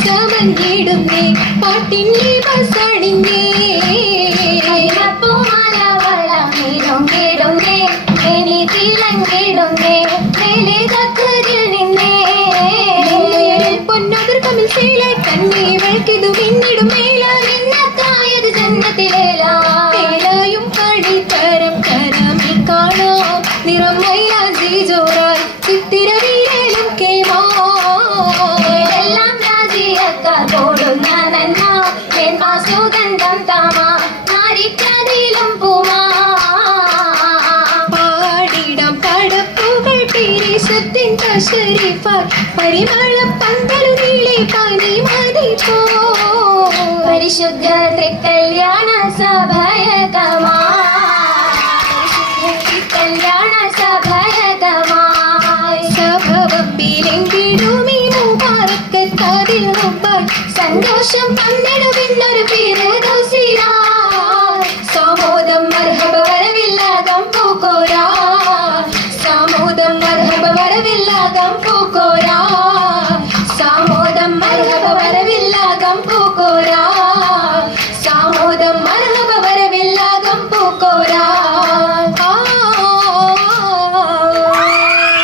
ചമഞ്ഞിടുന്നേ പാട്ടിന്റെ ബസാടിഞ്ഞേ പൊന്നതിർ തമ്മിൽ ശീലായി കണ്ണീ വഴക്കിതു പിന്നിടും മേലായത് ജന്മത്തിലേലായും കളിത്തരം കരമി കാണാം നിറം മൈലാജി ജോറായി ചിത്തിരവിരലും കേമാ സുഗന്ധം താമാ നാരിക്കതിലും പൂമാ പാടിടം പടപ്പുകൾ പീരിശത്തിൻ തശരീഫ പരിമള പന്തലു നീളെ പനി മതിപ്പോ പരിശുദ്ധ കല്യാണ സഭയകമാ കല്യാണ സഭയകമായി സഭവപ്പിലെങ്കിടുമീ മുബാറക്കത്താതിൽ മുമ്പായി സന്തോഷം പന്നിടുവിന്നൊരു പേരദോസിരാ സാമോദം മർഹബ വരവില്ലാകം പൂക്കോരാ സാമോദം മർഹബ വരവില്ലാകം പൂക്കോരാ